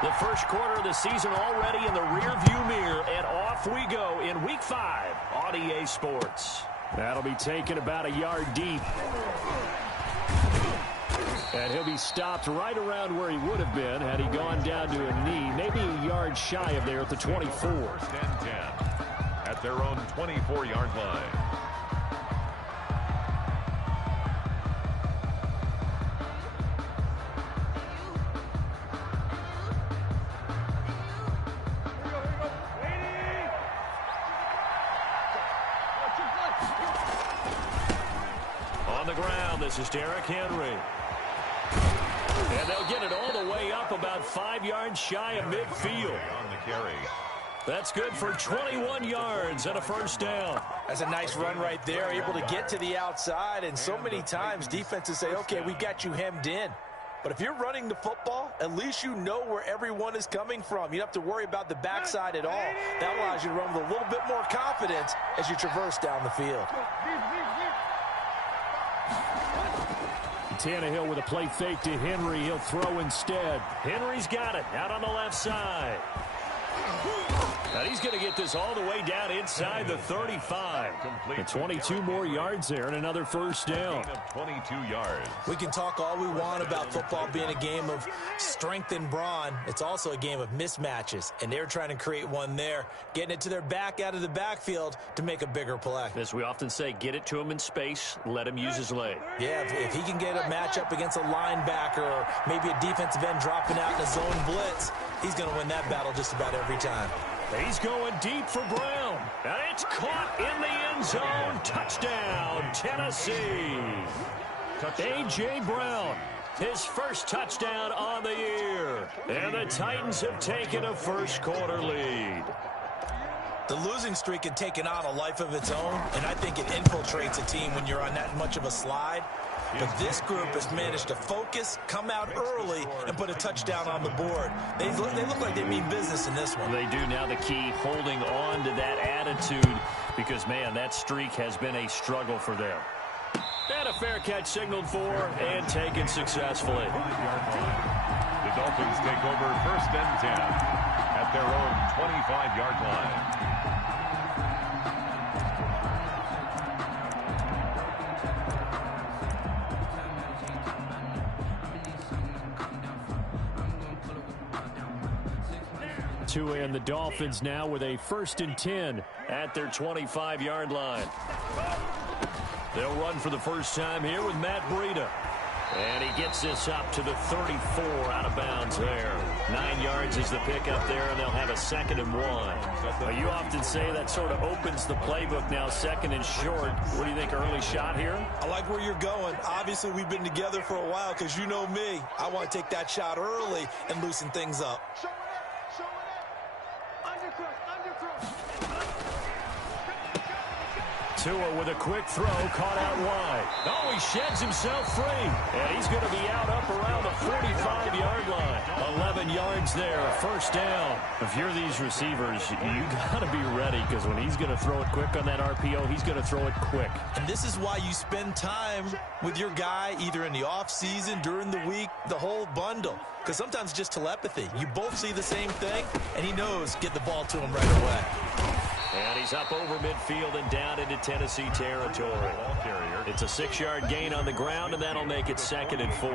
The first quarter of the season already in the rearview mirror, and off we go in Week 5 on EA Sports. That'll be taken about a yard deep. And he'll be stopped right around where he would have been had he gone down to a knee, maybe a yard shy of there at the 24. First and 10 at their own 24-yard line. On the ground, this is Derrick Henry. And they'll get it all the way up about 5 yards shy of midfield. On the carry. That's good for 21 yards and a first down. That's a nice run right there, able to get to the outside. And so many times defenses say, okay, we got you hemmed in. But if you're running the football, at least you know where everyone is coming from. You don't have to worry about the backside at all. That allows you to run with a little bit more confidence as you traverse down the field. Tannehill with a play fake to Henry. He'll throw instead. Henry's got it out on the left side. And he's going to get this all the way down inside the 35. And 22 more yards there and another first down. 22 yards. We can talk all we want about football being a game of strength and brawn. It's also a game of mismatches, and they're trying to create one there, getting it to their back out of the backfield to make a bigger play. As we often say, get it to him in space, let him use his leg. Yeah, if he can get a matchup against a linebacker or maybe a defensive end dropping out in a zone blitz, he's going to win that battle just about every time. He's going deep for Brown. And it's caught in the end zone. Touchdown, Tennessee. A.J. Brown, his first touchdown on the year. And the Titans have taken a first quarter lead. The losing streak had taken on a life of its own, and I think it infiltrates a team when you're on that much of a slide. But this group has managed to focus, come out early, and put a touchdown on the board. They look like they mean business in this one. They do. Now the key, holding on to that attitude, because, man, that streak has been a struggle for them. And a fair catch signaled for and taken successfully. The Dolphins take over first and 10 at their own 25-yard line. And the Dolphins now with a first and 10 at their 25-yard line. They'll run for the first time here with Matt Breida. And he gets this up to the 34 out of bounds there. 9 yards is the pickup there, and they'll have a 2nd and 1. You often say that sort of opens the playbook now, 2nd and short. What do you think, early shot here? I like where you're going. Obviously, we've been together for a while because you know me. I want to take that shot early and loosen things up. Tua with a quick throw, caught out wide. Oh, he sheds himself free. And he's going to be out up around the 45-yard line. 11 yards there, first down. If you're these receivers, you got to be ready, because when he's going to throw it quick on that RPO, he's going to throw it quick. And this is why you spend time with your guy, either in the offseason, during the week, the whole bundle. Because sometimes it's just telepathy. You both see the same thing, and he knows get the ball to him right away. And he's up over midfield and down into Tennessee territory. It's a 6-yard gain on the ground, and that'll make it 2nd and 4.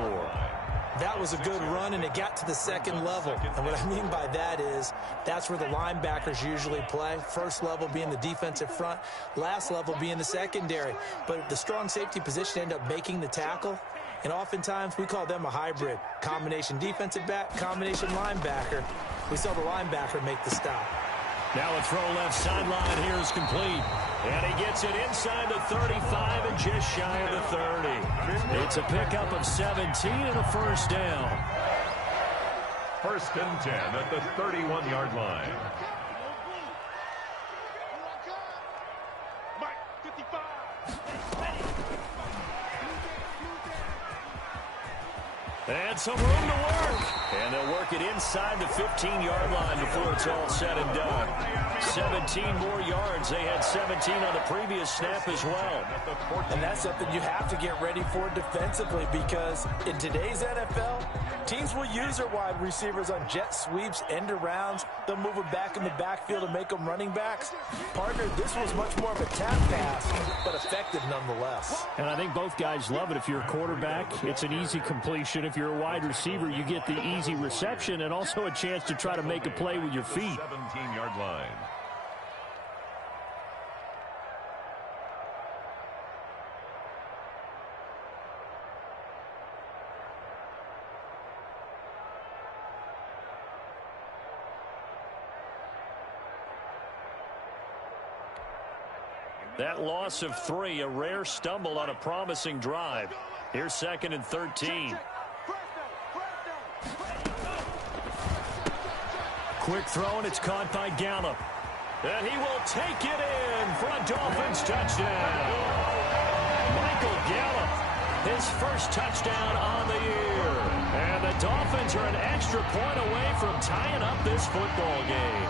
That was a good run, and it got to the 2nd level. And what I mean by that is that's where the linebackers usually play. First level being the defensive front, last level being the secondary. But the strong safety position ended up making the tackle. And oftentimes we call them a hybrid. Combination defensive back, combination linebacker. We saw the linebacker make the stop. Now a throw left sideline here is complete. And he gets it inside the 35 and just shy of the 30. It's a pickup of 17 and a first down. First and 10 at the 31-yard line. And some room to work. And they'll work it inside the 15-yard line before it's all said and done. 17 more yards. They had 17 on the previous snap as well. And that's something you have to get ready for defensively, because in today's NFL, teams will use their wide receivers on jet sweeps, end arounds. They'll move them back in the backfield and make them running backs. Partner, this was much more of a tap pass, but effective nonetheless. And I think both guys love it. If you're a quarterback, it's an easy completion. If you're a wide receiver, you get the easy reception and also a chance to try to make a play with your feet. 17-yard line. That loss of 3, a rare stumble on a promising drive. Here's 2nd and 13. Quick throw, and it's caught by Gallup. And he will take it in for a Dolphins touchdown. Michael Gallup, his first touchdown on the year. And the Dolphins are an extra point away from tying up this football game.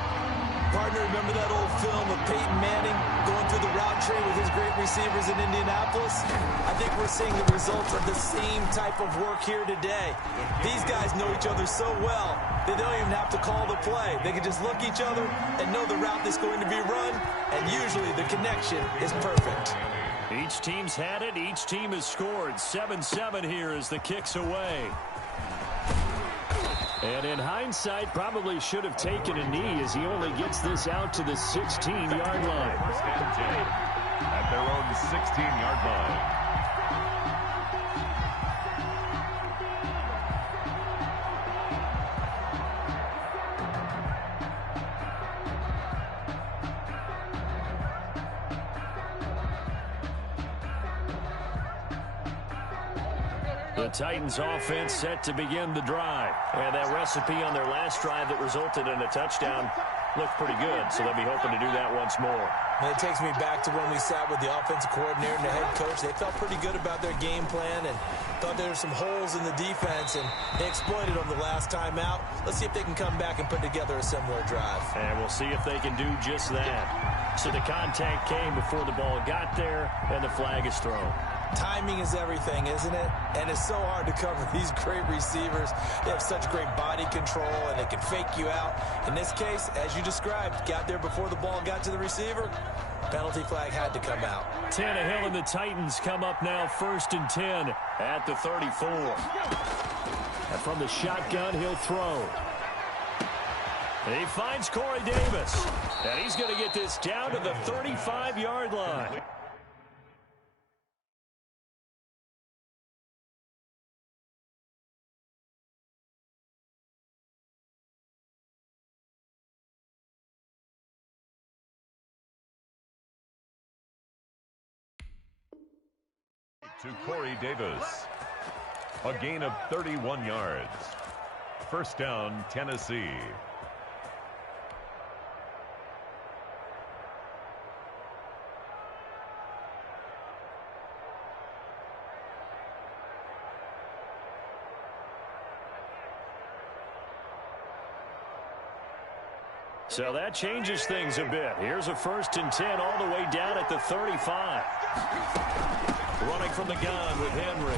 Partner, remember that old film of Peyton Manning going through the route tree with his great receivers in Indianapolis? I think we're seeing the results of the same type of work here today. These guys know each other so well, they don't even have to call the play. They can just look each other and know the route that's going to be run, and usually the connection is perfect. Each team's had it. Each team has scored. 7-7 here as the kick's away. And in hindsight, probably should have taken a knee as he only gets this out to the 16-yard line. First and 10 at their own 16-yard line. The Titans offense set to begin the drive. And that recipe on their last drive that resulted in a touchdown looked pretty good, so they'll be hoping to do that once more. And it takes me back to when we sat with the offensive coordinator and the head coach. They felt pretty good about their game plan and thought there were some holes in the defense, and they exploited them the last time out. Let's see if they can come back and put together a similar drive. And we'll see if they can do just that. So the contact came before the ball got there, and the flag is thrown. Timing is everything, isn't it? And it's so hard to cover these great receivers. They have such great body control, and they can fake you out. In this case, as you described, got there before the ball got to the receiver. Penalty flag had to come out. Tannehill and the Titans come up now 1st and 10 at the 34. And from the shotgun, he'll throw. He finds Corey Davis. And he's going to get this down to the 35-yard line. To Corey Davis. A gain of 31 yards. First down, Tennessee. So that changes things a bit. Here's a 1st and 10 all the way down at the 35. Running from the gun with Henry.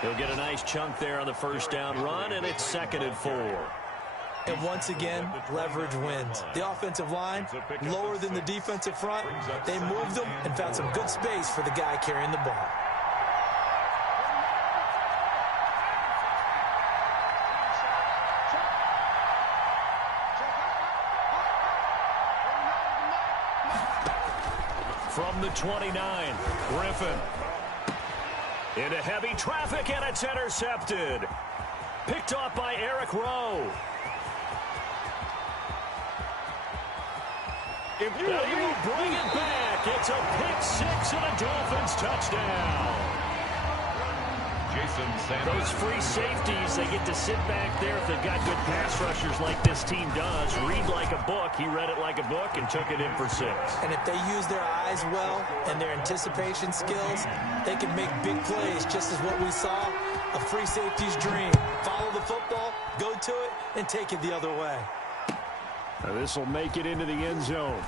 He'll get a nice chunk there on the first down run, and it's 2nd and 4. And once again, leverage wins. The offensive line, lower than the defensive front. They moved them and found some good space for the guy carrying the ball. From the 29, Griffin. Into heavy traffic, and it's intercepted. Picked off by Eric Rowe. They will bring it back. It's a pick-6 and a Dolphins touchdown. Jason Sanders. Those free safeties, they get to sit back there if they've got good pass rushers like this team does. Read like a book. He read it like a book and took it in for 6. And if they use their eyes well and their anticipation skills, they can make big plays, just as what we saw, a free safety's dream. Follow the football to it and take it the other way. This will make it into the end zone.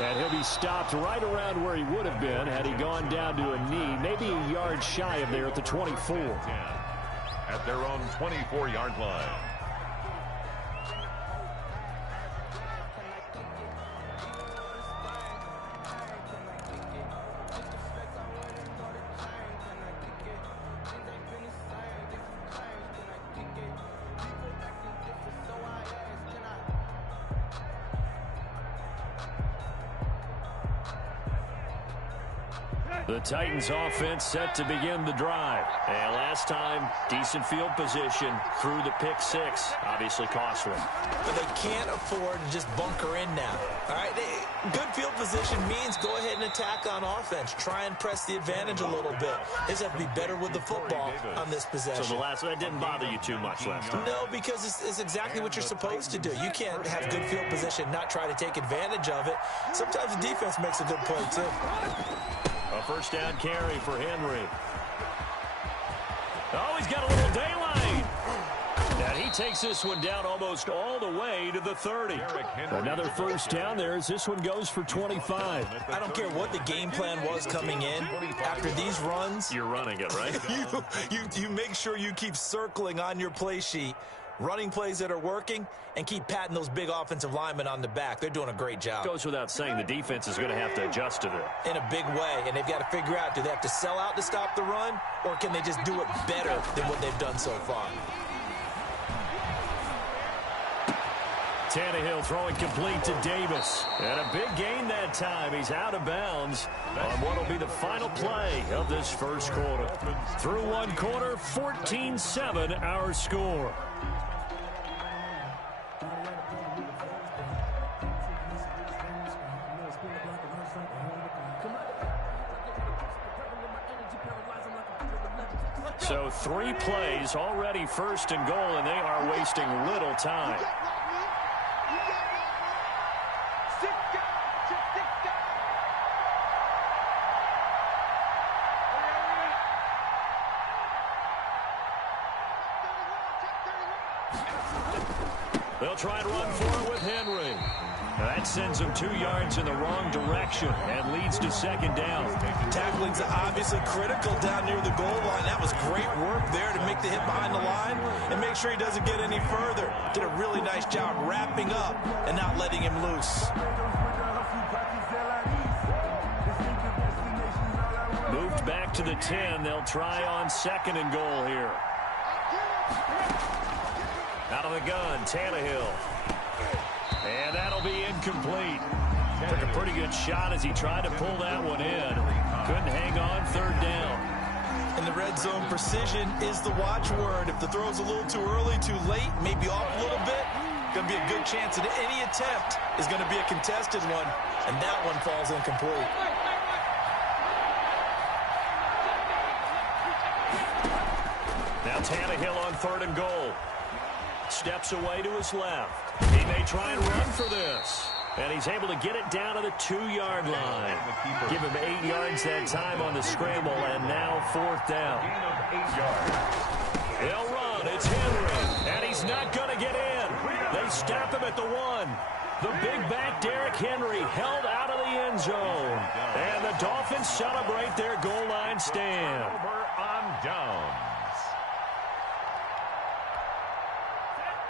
And he'll be stopped right around where he would have been had he gone down to a knee, maybe a yard shy of there at the 24. At their own 24-yard line. The Titans offense set to begin the drive. And last time, decent field position through the pick six. Obviously costly. But they can't afford to just bunker in now. All right, good field position means go ahead and attack on offense. Try and press the advantage a little bit. They just have to be better with the football on this possession. So that didn't bother you too much last time? No, because it's exactly what you're supposed to do. You can't have good field position, not try to take advantage of it. Sometimes the defense makes a good play, too. A first down carry for Henry. Oh, he's got a little daylight. And he takes this one down almost all the way to the 30. Another first down there as this one goes for 25. I don't care what the game plan was coming in. After these runs, you're running it, right? you make sure you keep circling on your play sheet, running plays that are working, and keep patting those big offensive linemen on the back. They're doing a great job. Goes without saying the defense is going to have to adjust to that. In a big way, and they've got to figure out, do they have to sell out to stop the run, or can they just do it better than what they've done so far? Tannehill throwing complete to Davis. And a big gain that time. He's out of bounds on what will be the final play of this first quarter. Through one quarter, 14-7 our score. So 3 plays already first and goal, and they are wasting little time. They'll try and run for it with Henry. That sends him 2 yards in the wrong direction and leads to second down. Tackling's obviously critical down near the goal line. That was great work there to make the hit behind the line and make sure he doesn't get any further. Did a really nice job wrapping up and not letting him loose. Moved back to the 10. They'll try on second and goal here. Out of the gun, Tannehill. And that'll be incomplete. Took a pretty good shot as he tried to pull that one in. Couldn't hang on, third down. In the red zone, precision is the watchword. If the throw's a little too early, too late, maybe off a little bit, going to be a good chance that any attempt is going to be a contested one, and that one falls incomplete. Now Tannehill on third and goal. Steps away to his left. He may try and run for this. And he's able to get it down to the 2-yard line. Give him 8 yards that time on the scramble, and now fourth down. They'll run. It's Henry. And he's not going to get in. They stop him at the 1. The big back Derrick Henry held out of the end zone. And the Dolphins celebrate their goal line stand. Over on downs.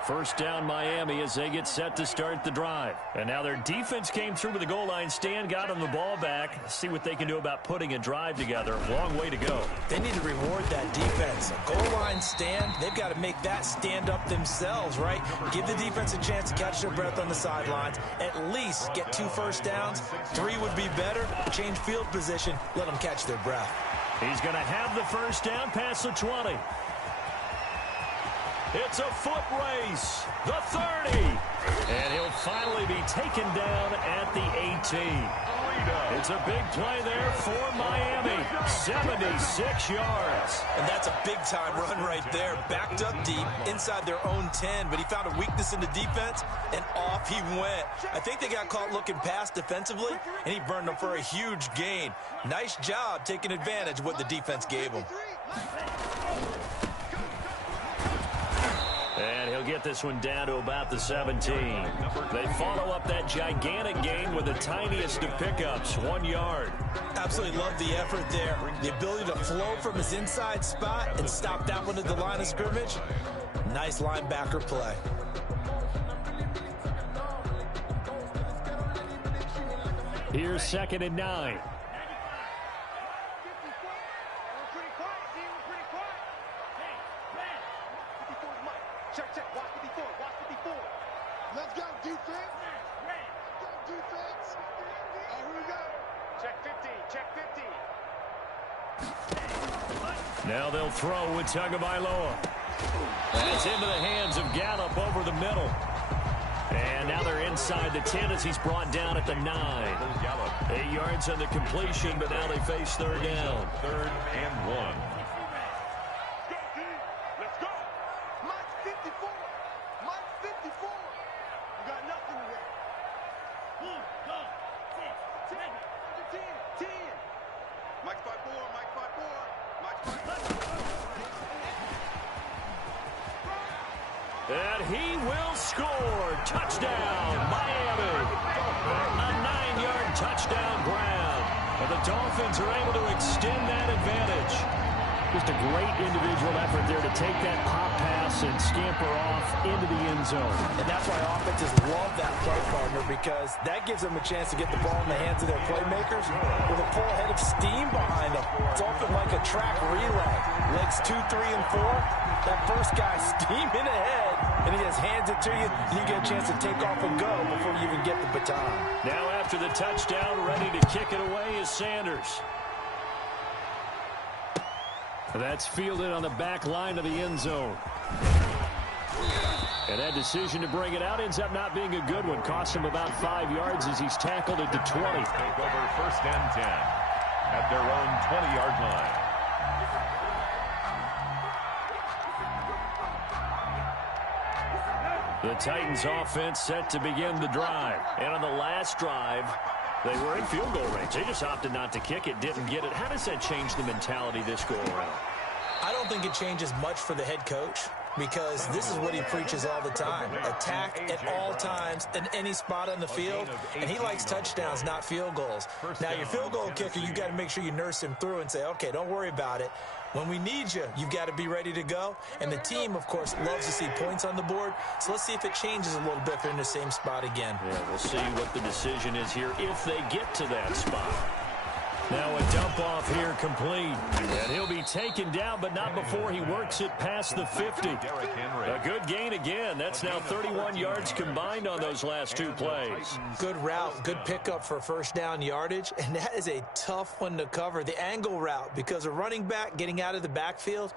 First down Miami as they get set to start the drive. And now their defense came through with the goal line stand, got them the ball back. See what they can do about putting a drive together. Long way to go. They need to reward that defense. A goal line stand, they've got to make that stand up themselves, right? Give the defense a chance to catch their breath on the sidelines. At least get 2 first downs. 3 would be better. Change field position. Let them catch their breath. He's going to have the first down past the 20. It's a foot race. The 30. And he'll finally be taken down at the 18. It's a big play there for Miami. 76 yards. And that's a big-time run right there. Backed up deep inside their own 10, but he found a weakness in the defense, and off he went. I think they got caught looking past defensively, and he burned them for a huge gain. Nice job taking advantage of what the defense gave him. They'll get this one down to about the 17. They follow up that gigantic gain with the tiniest of pickups, 1 yard. Absolutely love the effort there. The ability to flow from his inside spot and stop that one at the line of scrimmage. Nice linebacker play. Here's 2nd and 9. Check. Watch 54. Let's go, defense. Go, defense. Here we go. Check 50. Now they'll throw with Tagovailoa. That's into the hands of Gallup over the middle. And now they're inside the 10 as he's brought down at the 9. 8 yards on the completion, but now they face 3rd down. 3rd and 1. Let's go. Mike 54. Mike 54. We got nothing today. 10. Mike 54. Mike 54. And he will score. Touchdown, Miami. A 9-yard touchdown grab. And the Dolphins are able to extend that advantage. Just a great individual effort there to take that pop pass and scamper off into the end zone. And that's why offenses love that play partner, because that gives them a chance to get the ball in the hands of their playmakers with a full head of steam behind them. It's often like a track relay. Legs 2, 3, and 4. That first guy steaming ahead, and he just hands it to you, and you get a chance to take off and go before you even get the baton. Now after the touchdown, ready to kick it away is Sanders. That's fielded on the back line of the end zone. And that decision to bring it out ends up not being a good one. Costs him about 5 yards as he's tackled at the 20. Take over 1st and 10 at their own 20-yard line. The Titans offense set to begin the drive. And on the last drive, they were in field goal range. They just opted not to kick it, didn't get it. How does that change the mentality this go around? I don't think it changes much for the head coach, because this is what he preaches all the time. Attack at all times in any spot on the field, and he likes touchdowns, not field goals. Now, your field goal kicker, you got to make sure you nurse him through and say, okay, don't worry about it. When we need you, you've got to be ready to go. And the team, of course, loves to see points on the board. So let's see if it changes a little bit if they're in the same spot again. Yeah, we'll see what the decision is here if they get to that spot. Now a dump off here complete. And he'll be taken down, but not before he works it past the 50. A good gain again. That's now 31 yards combined on those last 2 plays. Good route, good pickup for 1st down yardage. And that is a tough one to cover, the angle route, because a running back getting out of the backfield,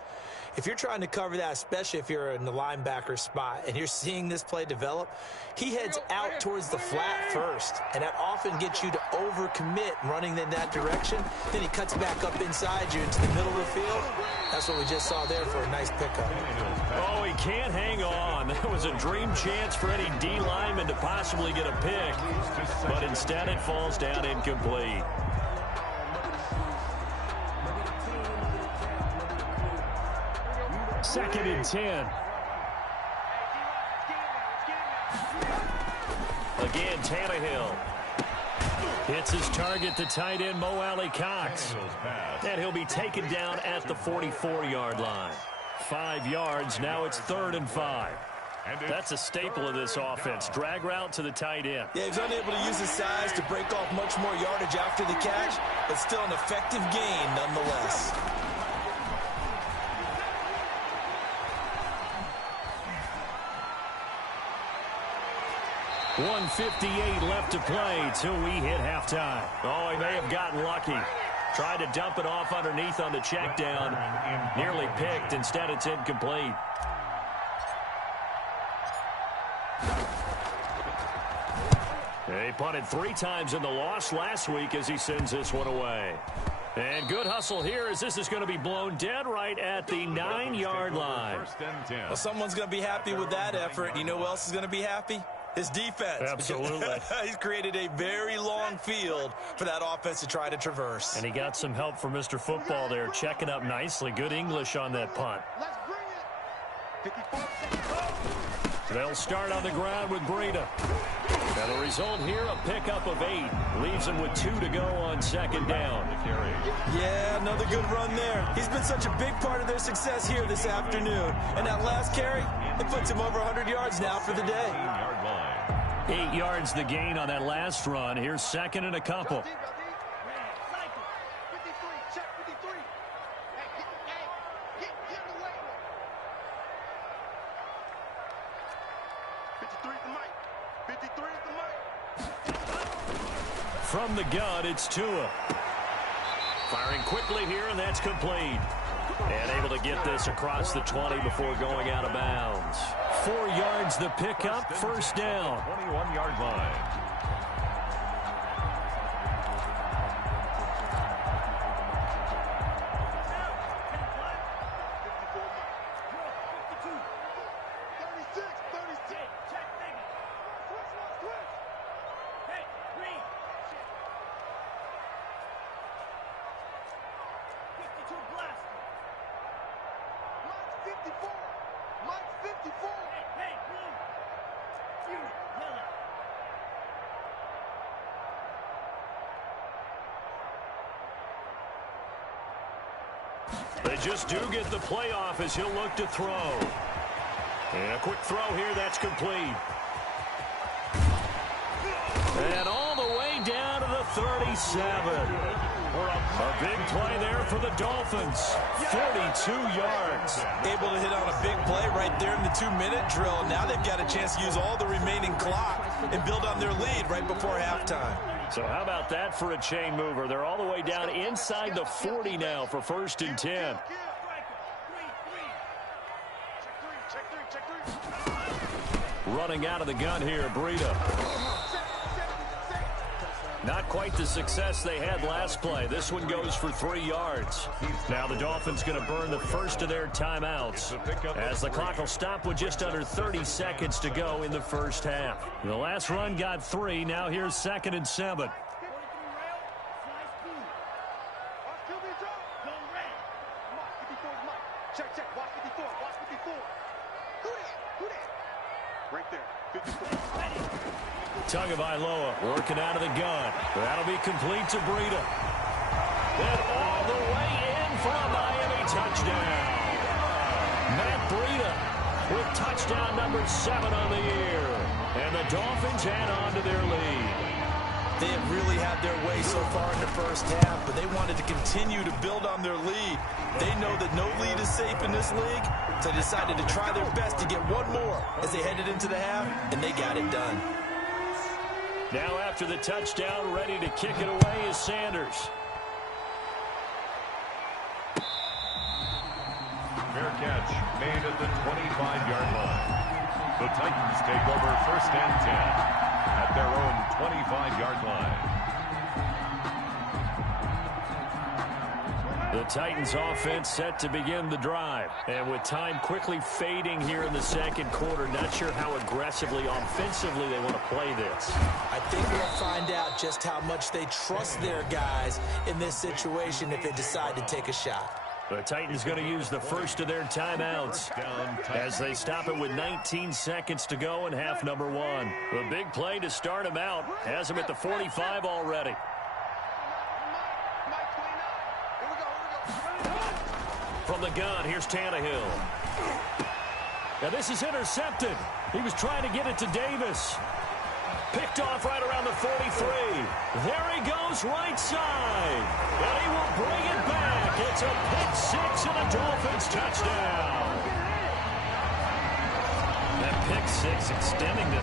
if you're trying to cover that, especially if you're in the linebacker spot and you're seeing this play develop, he heads out towards the flat first, and that often gets you to overcommit running in that direction. Then he cuts back up inside you into the middle of the field. That's what we just saw there for a nice pickup. Oh, he can't hang on. That was a dream chance for any D lineman to possibly get a pick, but instead it falls down incomplete. Second and 10. Again, Tannehill hits his target, the tight end, Mo Alley Cox. And he'll be taken down at the 44-yard line. 5 yards, now it's 3rd and 5. That's a staple of this offense. Drag route to the tight end. Yeah, he's unable to use his size to break off much more yardage after the catch, but still an effective gain nonetheless. .158 left to play till we hit halftime. Oh, he may have gotten lucky. Tried to dump it off underneath on the check down. Nearly picked. Instead, it's incomplete. He punted 3 times in the loss last week as he sends this one away. And good hustle here as this is going to be blown dead right at the 9-yard line. Well, someone's going to be happy with that effort. You know who else is going to be happy? His defense. Absolutely. He's created a very long field for that offense to try to traverse. And he got some help from Mr. Football there, checking up nicely. Good English on that punt. Let's bring it. 54. They'll start on the ground with Breida. And the result here, a pickup of 8. Leaves him with 2 to go on second down. Yeah, another good run there. He's been such a big part of their success here this afternoon. And that last carry, it puts him over 100 yards now for the day. 8 yards the gain on that last run. Here's second and a couple. From the gun, it's Tua. Firing quickly here, and that's complete. And able to get this across the 20 before going out of bounds. 4 yards the pickup, first down. 21-yard line. They just do get the playoff as he'll look to throw. And a quick throw here, that's complete. And all the way down to the 37. A big play there for the Dolphins. 42 yards. Able to hit on a big play right there in the 2-minute drill. Now they've got a chance to use all the remaining clock and build on their lead right before halftime. So how about that for a chain mover? They're all the way down inside the 40 now for first and 10. Running out of the gun here, Breida. Not quite the success they had last play. This one goes for 3 yards. Now the Dolphins going to burn the first of their timeouts as the clock will stop with just under 30 seconds to go in the first half. The last run got 3. Now here's second and 7. Tagovailoa working out of the gun. That'll be complete to Breida. And all the way in for a Miami touchdown. Matt Breida with touchdown number 7 on the year. And the Dolphins add on to their lead. They have really had their way so far in the first half, but they wanted to continue to build on their lead. They know that no lead is safe in this league, so they decided to try their best to get one more as they headed into the half, and they got it done. Now after the touchdown, ready to kick it away is Sanders. Fair catch made at the 25-yard line. The Titans take over first and 10 at their own 25-yard line. The Titans offense set to begin the drive. And with time quickly fading here in the second quarter, not sure how aggressively, offensively they want to play this. I think we'll find out just how much they trust their guys in this situation if they decide to take a shot. The Titans going to use the first of their timeouts as they stop it with 19 seconds to go in half number 1. The big play to start him out has him at the 45 already. From the gun, here's Tannehill. Now this is intercepted. He was trying to get it to Davis. Picked off right around the 43. There he goes, right side. And he will bring it back. It's a pick 6 and a Dolphins touchdown. That pick 6 extending the